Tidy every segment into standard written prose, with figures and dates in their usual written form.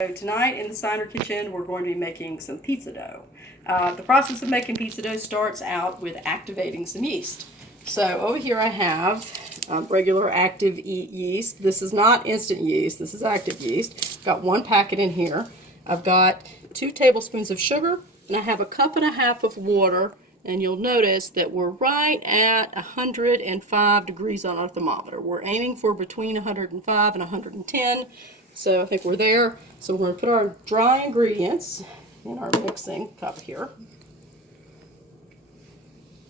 So tonight in the Steiner kitchen, we're going to be making some pizza dough. The process of making pizza dough starts out with activating some yeast. So over here I have regular active yeast. This is not instant yeast, this is active yeast. I've got one packet in here. I've got 2 tablespoons of sugar, and I have a cup and a half of water, and you'll notice that we're right at 105 degrees on our thermometer. We're aiming for between 105 and 110. So I think we're there. So we're going to put our dry ingredients in our mixing cup here.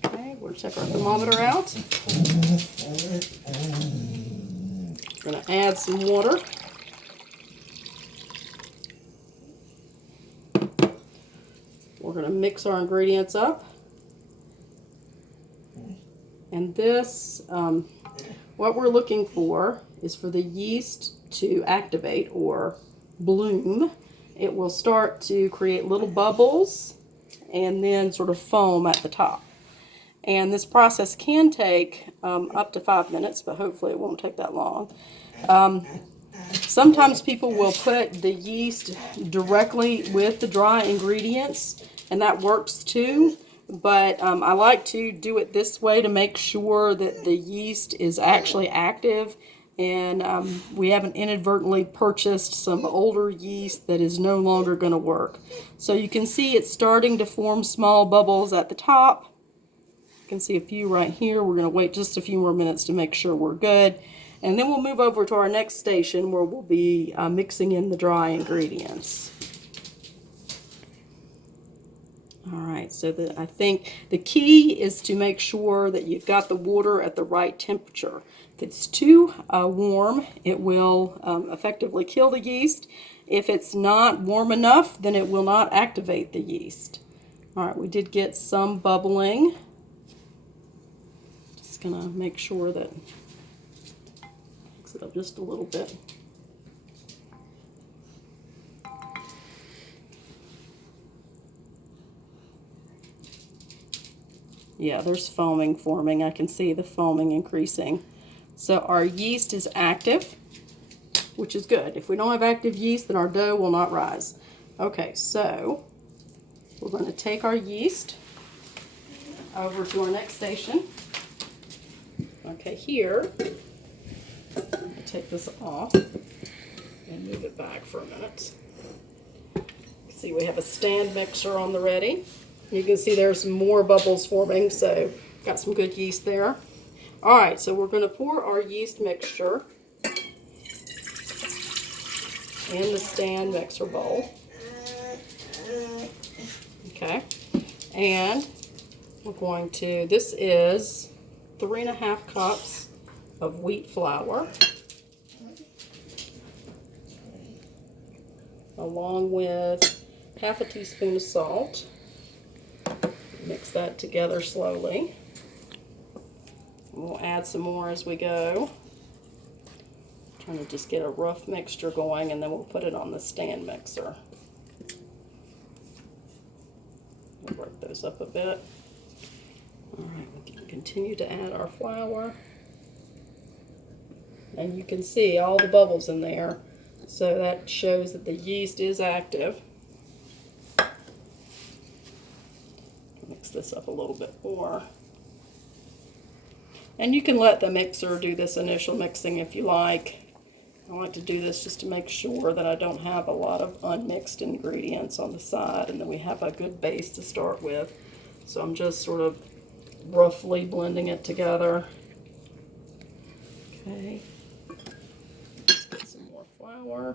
Okay, we'll check our thermometer out. We're going to add some water. We're going to mix our ingredients up. And this, what we're looking for is for the yeast to activate or bloom. It will start to create little bubbles and then sort of foam at the top. And this process can take up to 5 minutes, but hopefully it won't take that long. Sometimes people will put the yeast directly with the dry ingredients, and that works too. But I like to do it this way to make sure that the yeast is actually active, and we haven't inadvertently purchased some older yeast that is no longer going to work. So you can see it's starting to form small bubbles at the top. You can see a few right here. We're going to wait just a few more minutes to make sure we're good. And then we'll move over to our next station where we'll be mixing in the dry ingredients. All right, so I think the key is to make sure that you've got the water at the right temperature. If it's too warm, it will effectively kill the yeast. If it's not warm enough, then it will not activate the yeast. All right, we did get some bubbling. Just gonna make sure that mix it up just a little bit. Yeah, there's foaming forming. I can see the foaming increasing. So our yeast is active, which is good. If we don't have active yeast, then our dough will not rise. Okay, so we're going to take our yeast over to our next station. Okay, here, I'll take this off and move it back for a minute. See, we have a stand mixer on the ready. You can see there's some more bubbles forming, so got some good yeast there. All right, so we're going to pour our yeast mixture in the stand mixer bowl. Okay, and we're going to, this is 3½ cups of wheat flour, along with ½ teaspoon of salt. Mix that together slowly. We'll add some more as we go. Trying to just get a rough mixture going, and then we'll put it on the stand mixer. We'll work those up a bit. All right, we can continue to add our flour. And you can see all the bubbles in there, so that shows that the yeast is active. Mix this up a little bit more. And you can let the mixer do this initial mixing if you like. I like to do this just to make sure that I don't have a lot of unmixed ingredients on the side and that we have a good base to start with. So I'm just sort of roughly blending it together. Okay. Let's get some more flour.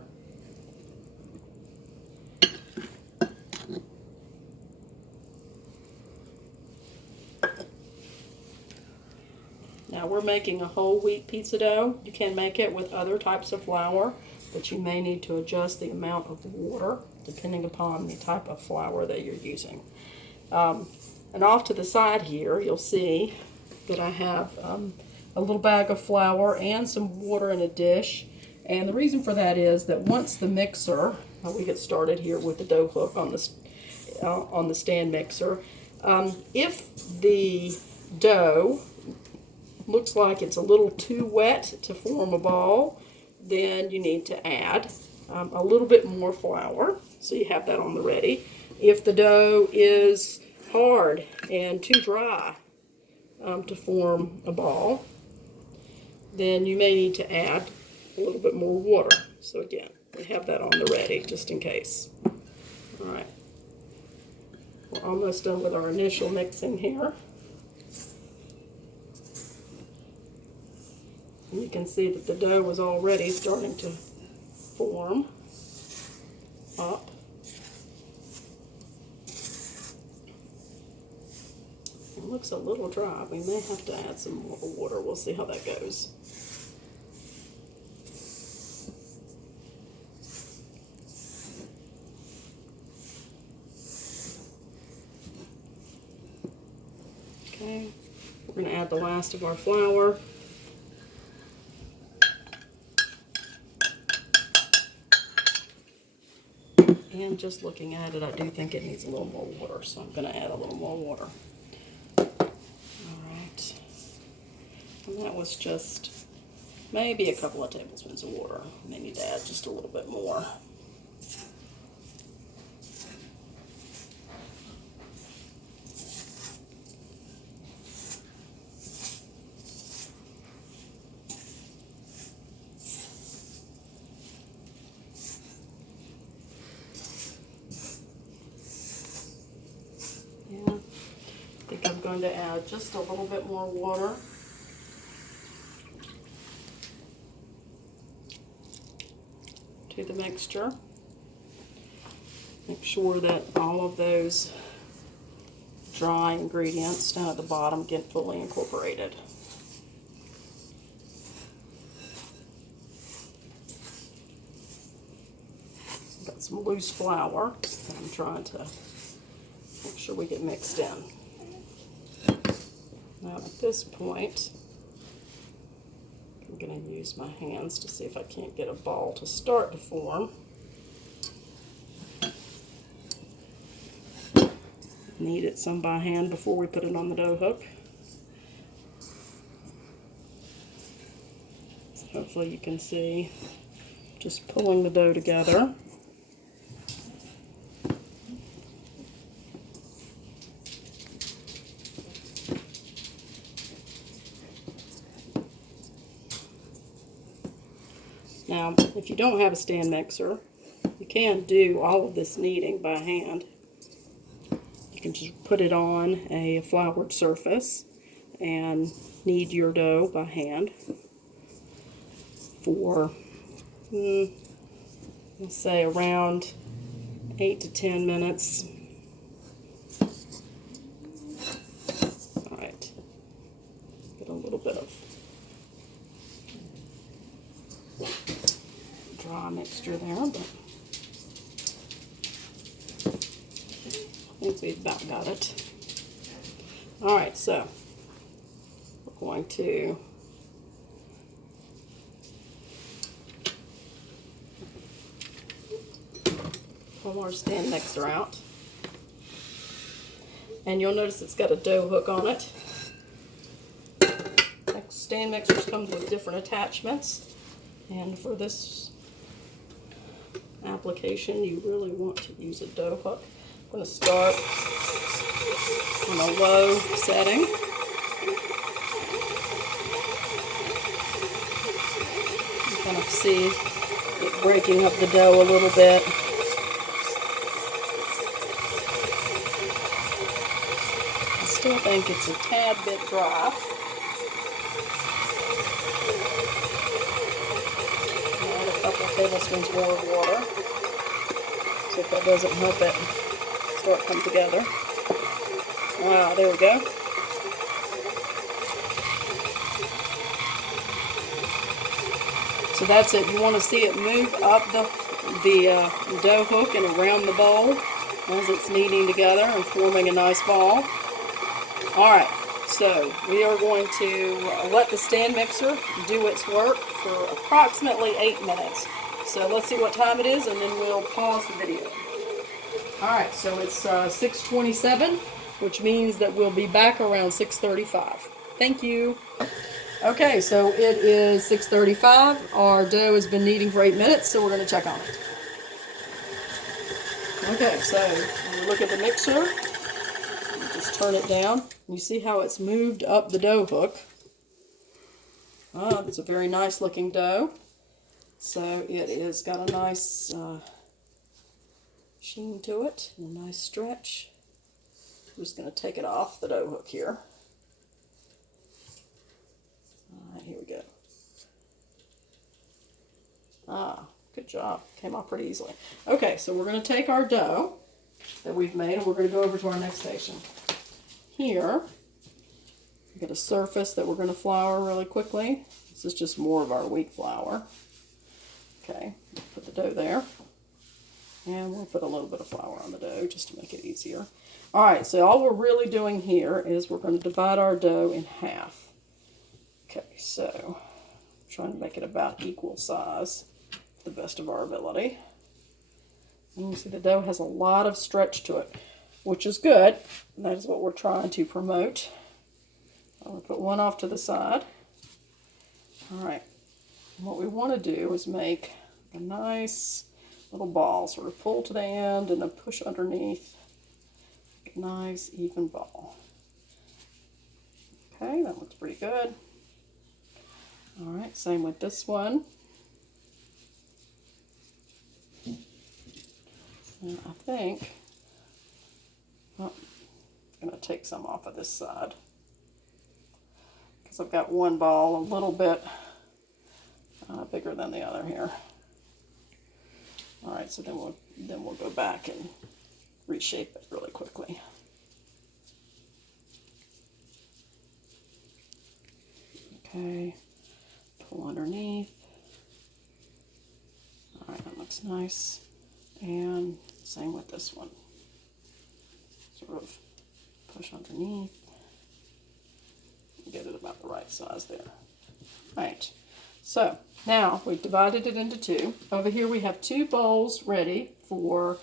Now we're making a whole wheat pizza dough. You can make it with other types of flour, but you may need to adjust the amount of water depending upon the type of flour that you're using. And off to the side here, you'll see that I have a little bag of flour and some water in a dish. And the reason for that is that once the mixer, we get started here with the dough hook on the stand mixer, if the dough looks like it's a little too wet to form a ball, then you need to add a little bit more flour, so you have that on the ready. If the dough is hard and too dry to form a ball, then you may need to add a little bit more water. So again, we have that on the ready just in case. All right, we're almost done with our initial mixing here. And you can see that the dough was already starting to form up. It looks a little dry. We may have to add some more water. We'll see how that goes. Okay, we're going to add the last of our flour. And just looking at it, I do think it needs a little more water, so I'm going to add a little more water. Alright, and that was just maybe a couple of tablespoons of water. May need to add just a little bit more. I think I'm going to add just a little bit more water. To the mixture. Make sure that all of those dry ingredients down at the bottom get fully incorporated. Got some loose flour that I'm trying to make sure we get mixed in. Now at this point, I'm going to use my hands to see if I can't get a ball to start to form. Knead it some by hand before we put it on the dough hook. So hopefully you can see just pulling the dough together. Now, if you don't have a stand mixer, you can do all of this kneading by hand. You can just put it on a floured surface and knead your dough by hand for, let's say, around 8 to 10 minutes. All right, get a little bit of dry mixture there, but I think we've about got it. All right, so we're going to pull our stand mixer out, and you'll notice it's got a dough hook on it. Stand mixers comes with different attachments, and for this application you really want to use a dough hook. I'm going to start on a low setting. You kind of see it breaking up the dough a little bit. I still think it's a tad bit dry. Add a couple tablespoons more of water. See if that doesn't help it start to come together. Wow, there we go. So that's it. You want to see it move up the dough hook and around the bowl as it's kneading together and forming a nice ball. Alright, so we are going to let the stand mixer do its work for approximately 8 minutes. So let's see what time it is, and then we'll pause the video. Alright, so it's 6:27, which means that we'll be back around 6:35. Thank you. Okay, so it is 6:35. Our dough has been kneading for 8 minutes, so we're going to check on it. Okay, so when you look at the mixer, you just turn it down. You see how it's moved up the dough hook. It's a very nice looking dough. So it is got a nice sheen to it and a nice stretch. I'm just going to take it off the dough hook here. All right, here we go. Good job. Came off pretty easily. Okay, so we're going to take our dough that we've made and we're going to go over to our next station. Here, we get a surface that we're going to flour really quickly. This is just more of our wheat flour. Okay, put the dough there. And we'll put a little bit of flour on the dough just to make it easier. All right, so all we're really doing here is we're going to divide our dough in half. Okay, so I'm trying to make it about equal size to the best of our ability. And you see the dough has a lot of stretch to it, which is good. And that is what we're trying to promote. I'm going to put one off to the side. All right, and what we want to do is make a nice little ball, sort of pull to the end and then push underneath. A nice even ball. Okay, that looks pretty good. All right, same with this one. And I think I'm going to take some off of this side because I've got one ball a little bit bigger than the other here. All right, so then we'll go back and reshape it really quickly. Okay, pull underneath. All right, that looks nice. And same with this one. Sort of push underneath. Get it about the right size there. All right, so now we've divided it into two. Over here we have two bowls ready for,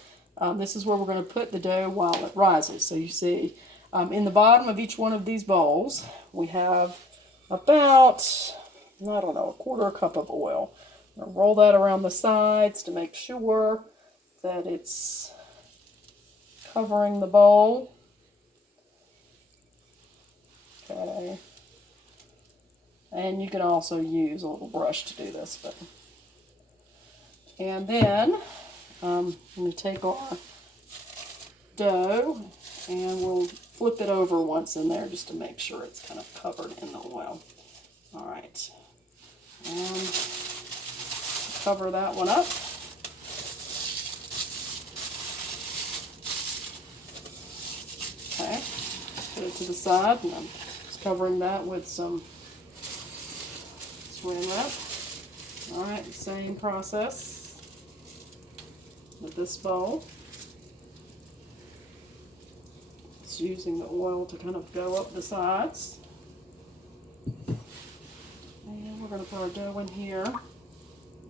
this is where we're going to put the dough while it rises. So you see in the bottom of each one of these bowls, we have about, I don't know, a quarter cup of oil. I'm going to roll that around the sides to make sure that it's covering the bowl. Okay. And you can also use a little brush to do this. And then I'm going to take our dough and we'll flip it over once in there just to make sure it's kind of covered in the oil. All right. And cover that one up. Okay. Put it to the side and I'm just covering that with some Saran wrap. All right, same process with this bowl. Just using the oil to kind of go up the sides. And we're going to put our dough in here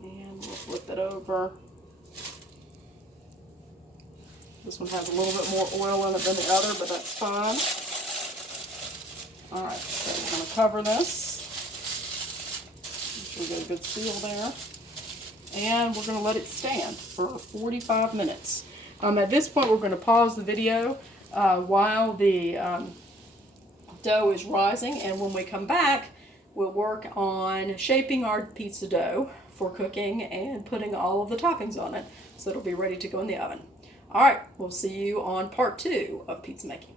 and we'll flip it over. This one has a little bit more oil in it than the other, but that's fine. All right, so we're going to cover this. We get a good seal there. And we're going to let it stand for 45 minutes. At this point, we're going to pause the video while the dough is rising. And when we come back, we'll work on shaping our pizza dough for cooking and putting all of the toppings on it so it'll be ready to go in the oven. All right, we'll see you on part 2 of pizza making.